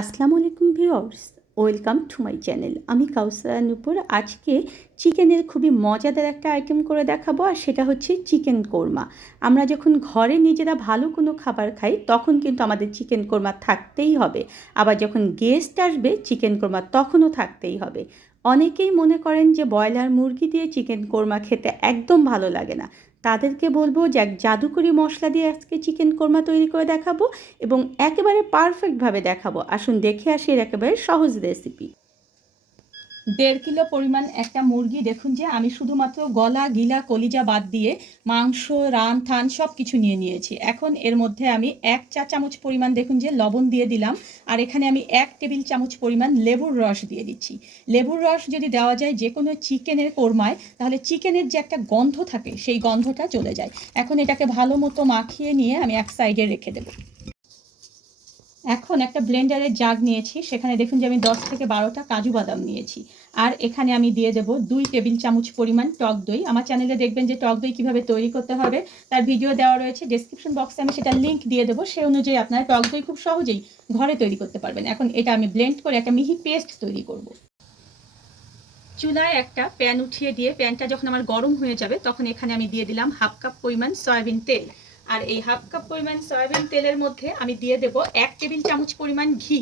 আসসালামু আলাইকুম viewers, welcome to my channel. আমি কাউসারা নূপুর। আজকে চিকেনের খুবই মজাদার একটা আইটেম করে দেখাবো, আর সেটা হচ্ছে চিকেন কোরমা। আমরা যখন ঘরে নিজেরা ভালো কোনো খাবার খাই তখন কিন্তু আমাদের চিকেন কোরমা থাকতেই হবে, আবার যখন গেস্ট আসবে চিকেন কোরমা তখনও থাকতেই হবে। অনেকেই মনে করেন যে ব্রয়লার মুরগি দিয়ে চিকেন কোরমা খেতে একদম ভালো লাগে না। তাদেরকে বলবো যে এক জাদুকরি মশলা দিয়ে আজকে চিকেন কোরমা তৈরি করে দেখাবো এবং একেবারে পারফেক্টভাবে দেখাবো। আসুন দেখে আসি এর একেবারে সহজ রেসিপি। 1.5 কিলো পরিমাণ একটা মুরগি, দেখুন যে আমি শুধুমাত্র গলা গিলা কলিজা বাদ দিয়ে মাংস রান থান সব কিছু নিয়েছি। এখন এর মধ্যে আমি 1 চা চামচ পরিমাণ দেখুন যে লবণ দিয়ে দিলাম, আর এখানে আমি 1 টেবিল চামচ পরিমাণ লেবুর রস দিয়ে দিচ্ছি। লেবুর রস যদি দেওয়া যায় যে কোনো চিকেনের কোরমায়, তাহলে চিকেনের যে একটা গন্ধ থাকে সেই গন্ধটা চলে যায়। এখন এটাকে ভালো মতো মাখিয়ে নিয়ে আমি এক সাইডে রেখে দেবো। এখন একটা ব্লেন্ডারের জাগ নিয়েছি, সেখানে দেখুন যে আমি 10 থেকে 12টা কাজু বাদাম নিয়েছি। আর এখানে আমি দিয়ে দেব 2 টেবিল চামচ পরিমাণ টক দই। আমার চ্যানেলে দেখবেন যে টক দই কীভাবে তৈরি করতে হবে তার ভিডিও দেওয়া রয়েছে, ডেসক্রিপশন বক্সে আমি সেটা লিঙ্ক দিয়ে দেবো। সেই অনুযায়ী আপনারা টক দই খুব সহজেই ঘরে তৈরি করতে পারবেন। এখন এটা আমি ব্লেন্ড করে একটা মিহি পেস্ট তৈরি করব। চুলায় একটা প্যান উঠিয়ে দিয়ে প্যানটা যখন আমার গরম হয়ে যাবে তখন এখানে আমি দিয়ে দিলাম 1/2 কাপ পরিমাণ সয়াবিন তেল। আর এই 1/2 কাপ পরিমাণ সয়াবিন তেলের মধ্যে আমি দিয়ে দেব 1 টেবিল চামচ পরিমাণ ঘি।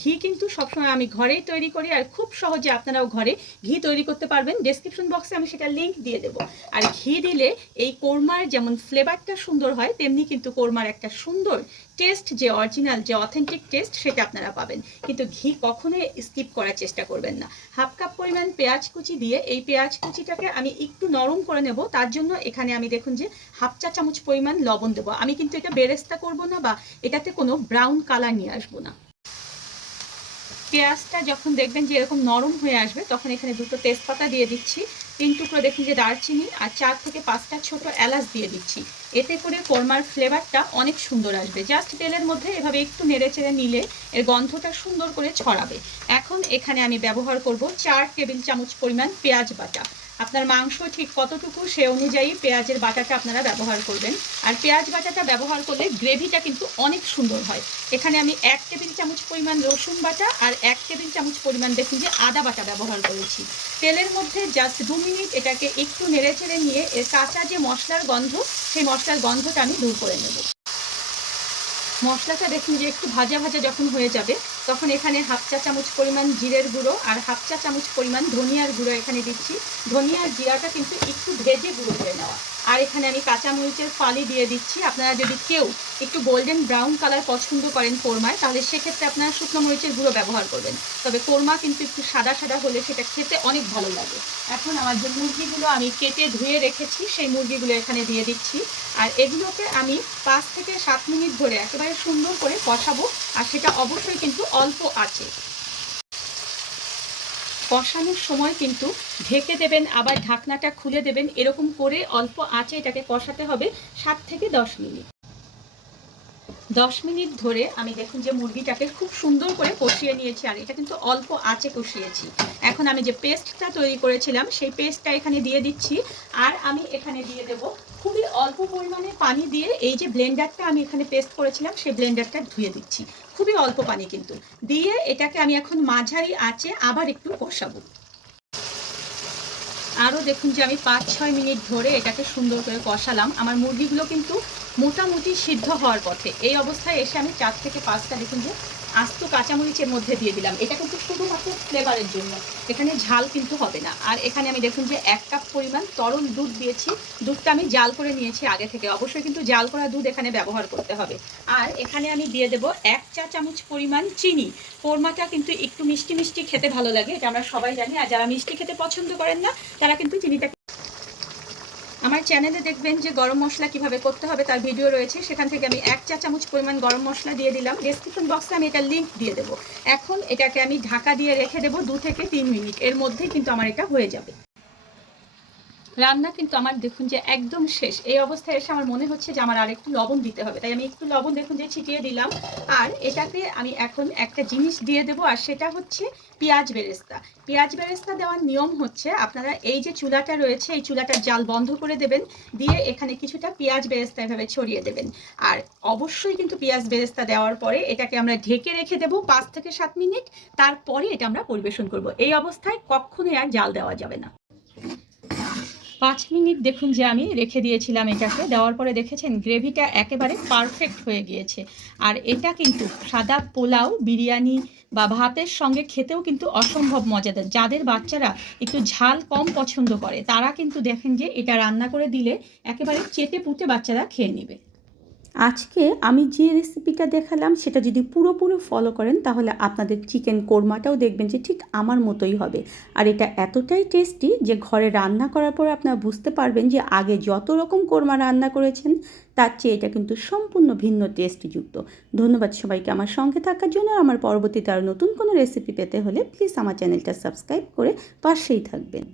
ঘি কিন্তু সবসময় আমি ঘরেই তৈরি করি, আর খুব সহজে আপনারাও ঘরে ঘি তৈরি করতে পারবেন। ডেসক্রিপশন বক্সে আমি সেটা লিঙ্ক দিয়ে দেবো। আর ঘি দিলে এই কোরমার যেমন ফ্লেভারটা সুন্দর হয়, তেমনি কিন্তু কোরমার একটা সুন্দর টেস্ট, যে অরিজিনাল যে অথেন্টিক টেস্ট সেটা আপনারা পাবেন। কিন্তু ঘি কখনোই স্কিপ করার চেষ্টা করবেন না। 1/2 কাপ পরিমাণ পেঁয়াজ কুচি দিয়ে এই পেঁয়াজ কুচিটাকে আমি একটু নরম করে নেব। তার জন্য এখানে আমি দেখুন যে 1/2 চা চামচ পরিমাণ লবণ দেবো। আমি কিন্তু এটা বেরেস্তা করব না বা এটাতে কোনো ব্রাউন কালার নিয়ে আসবো না। পেঁয়াজটা যখন দেখবেন যে এরকম নরম হয়ে আসবে তখন এখানে 2টো তেজপাতা দিয়ে দিচ্ছি, 3 টুকরো দেখুন যে দারচিনি, আর 4 থেকে 5টা ছোট এলাচ দিয়ে দিচ্ছি। এতে করে কোরমার ফ্লেভারটা অনেক সুন্দর আসবে। জাস্ট তেলের মধ্যে এভাবে একটু নেড়ে চেড়ে নিলে এর গন্ধটা সুন্দর করে ছড়াবে। এখন এখানে আমি ব্যবহার করব 4 টেবিল চামচ পরিমাণ পেঁয়াজ বাটা। আপনার মাংস ঠিক কতটুকু সে অনুযায়ী পেঁয়াজের বাটাটা আপনারা ব্যবহার করবেন। আর পেঁয়াজ বাটাটা ব্যবহার করলে গ্রেভিটা কিন্তু অনেক সুন্দর হয়। এখানে আমি 1 টেবিল চামচ পরিমাণ রসুন বাটা আর 1 টেবিল চামচ পরিমাণ দেখুন যে আদা বাটা ব্যবহার করেছি। তেলের মধ্যে জাস্ট 2 মিনিট এটাকে একটু নেড়ে চেড়ে নিয়ে এর কাঁচা যে মশলার গন্ধ, সেই মশলার গন্ধটা আমি দূর করে নেব। মশলাটা দেখুন যে একটু ভাজা ভাজা যখন হয়ে যাবে তখন এখানে 1/2 চা চামচ পরিমাণ জিরের গুঁড়ো আর 1/2 চা চামচ পরিমাণ ধনিয়ার গুঁড়ো এখানে দিচ্ছি। ধনিয়ার জিরাটা কিন্তু একটু ভেজে গুঁড়ো করে নেওয়া। আর এখানে আমি কাঁচামরিচের ফালি দিয়ে দিচ্ছি। আপনারা যদি কেউ একটু গোল্ডেন ব্রাউন কালার পছন্দ করেন কোরমায়, তাহলে সেক্ষেত্রে আপনারা শুকনো মরিচের গুঁড়ো ব্যবহার করবেন। তবে কোরমা কিন্তু একটু সাদা সাদা হলে সেটা খেতে অনেক ভালো লাগে। এখন আমার যে মুরগিগুলো আমি কেটে ধুয়ে রেখেছি সেই মুরগিগুলো এখানে দিয়ে দিচ্ছি। আর এগুলোকে আমি 5 থেকে 7 মিনিট ধরে একেবারে সুন্দর করে কষাবো, আর সেটা অবশ্যই কিন্তু অল্প আঁচে। কষানোর সময় কিন্তু ঢেকে দেবেন, আবার ঢাকনাটা খুলে দেবেন, এরকম করে অল্প আঁচে এটাকে কষাতে হবে 7 থেকে 10 মিনিট। 10 মিনিট ধরে আমি দেখুন যে মুরগিটাকে খুব সুন্দর করে কষিয়ে নিয়েছি, আর এটা কিন্তু অল্প আঁচে কষিয়েছি। এখন আমি যে পেস্টটা তৈরি করেছিলাম সেই পেস্টটা এখানে দিয়ে দিচ্ছি। আর আমি এখানে দিয়ে দেব খুবই অল্প পরিমাণে পানি দিয়ে এই যে ব্লেন্ডারটা আমি এখানে পেস্ট করেছিলাম সেই ব্লেন্ডারটা ধুয়ে দিচ্ছি, খুবই অল্প পানি কিন্তু দিয়ে এটাকে আমি এখন মাঝারি আঁচে আবার একটু কষাবো। আরও দেখুন যে আমি 5-6 মিনিট ধরে এটাকে সুন্দর করে কষালাম। আমার মুরগিগুলো কিন্তু মোটামুটি সিদ্ধ হওয়ার পথে। এই অবস্থায় এসে আমি 4 থেকে 5টা দেখুন যে আস্ত কাঁচামরিচের মধ্যে দিয়ে দিলাম। এটা কিন্তু শুধুমাত্র ফ্লেভারের জন্য, এখানে ঝাল কিন্তু হবে না। আর এখানে আমি দেখুন যে 1 কাপ পরিমাণ তরল দুধ দিয়েছি। দুধটা আমি জাল করে নিয়েছি আগে থেকে, অবশ্যই কিন্তু জাল করা দুধ এখানে ব্যবহার করতে হবে। আর এখানে আমি দিয়ে দেব 1 চা চামচ পরিমাণ চিনি। কোরমাটা কিন্তু একটু মিষ্টি মিষ্টি খেতে ভালো লাগে, এটা আমরা সবাই জানি। আর যারা মিষ্টি খেতে পছন্দ করেন না তারা কিন্তু চিনিটা, আমার চ্যানেলে দেখবেন যে গরম মশলা কিভাবে করতে হবে তার ভিডিও রয়েছে, সেখান থেকে আমি 1 চা চামচ পরিমাণ গরম মশলা দিয়ে দিলাম। ডেসক্রিপশন বক্সে আমি এটা লিঙ্ক দিয়ে দেবো। এখন এটাকে আমি ঢাকা দিয়ে রেখে দেবো 2 থেকে 3 মিনিট, এর মধ্যেই কিন্তু আমার এটা হয়ে যাবে। রান্না কিন্তু আমার দেখুন যে একদম শেষ। এই অবস্থায় এসে আমার মনে হচ্ছে যে আমার আরেকটু লবণ দিতে হবে। তাই আমি একটু লবণ দেখুন যে ছিটিয়ে দিলাম। আর এটাতে আমি এখন একটা জিনিস দিয়ে দেবো, আর সেটা হচ্ছে পেঁয়াজ বেরেস্তা। পেঁয়াজ বেরেস্তা দেওয়ার নিয়ম হচ্ছে আপনারা এই যে চুলাটা রয়েছে এই চুলাটার জাল বন্ধ করে দেবেন, দিয়ে এখানে কিছুটা পেঁয়াজ বেরেস্তা এভাবে ছড়িয়ে দেবেন। আর অবশ্যই কিন্তু পেঁয়াজ বেরেস্তা দেওয়ার পরে এটাকে আমরা ঢেকে রেখে দেবো 5 থেকে 7 মিনিট। তারপরে এটা আমরা পরিবেশন করব। এই অবস্থায় কখনোই আর জাল দেওয়া যাবে না। 5 মিনিট দেখুন যে আমি রেখে দিয়েছিলাম এটাকে, দেওয়ার পরে দেখেছেন গ্রেভিটা একেবারে পারফেক্ট হয়ে গিয়েছে। আর এটা কিন্তু সাদা পোলাও, বিরিয়ানি বা ভাতের সঙ্গে খেতেও কিন্তু অসম্ভব মজাদার। যাদের বাচ্চারা একটু ঝাল কম পছন্দ করে তারা কিন্তু দেখেন যে এটা রান্না করে দিলে একেবারে চেটে পুটে বাচ্চারা খেয়ে নেবে। আজকে আমি যে রেসিপিটা দেখালাম সেটা যদি পুরোপুরি ফলো করেন তাহলে আপনাদের চিকেন কোরমাটাও দেখবেন যে ঠিক আমার মতোই হবে। আর এটা এতটাই টেস্টি যে ঘরে রান্না করার পর আপনারা বুঝতে পারবেন যে আগে যত রকম কোরমা রান্না করেছেন তার চেয়ে এটা কিন্তু সম্পূর্ণ ভিন্ন টেস্টযুক্ত। ধন্যবাদ সবাইকে আমার সঙ্গে থাকার জন্য। আমার পরবর্তীতে আরও নতুন কোনো রেসিপি পেতে হলে প্লিজ আমার চ্যানেলটা সাবস্ক্রাইব করে পাশেই থাকবেন।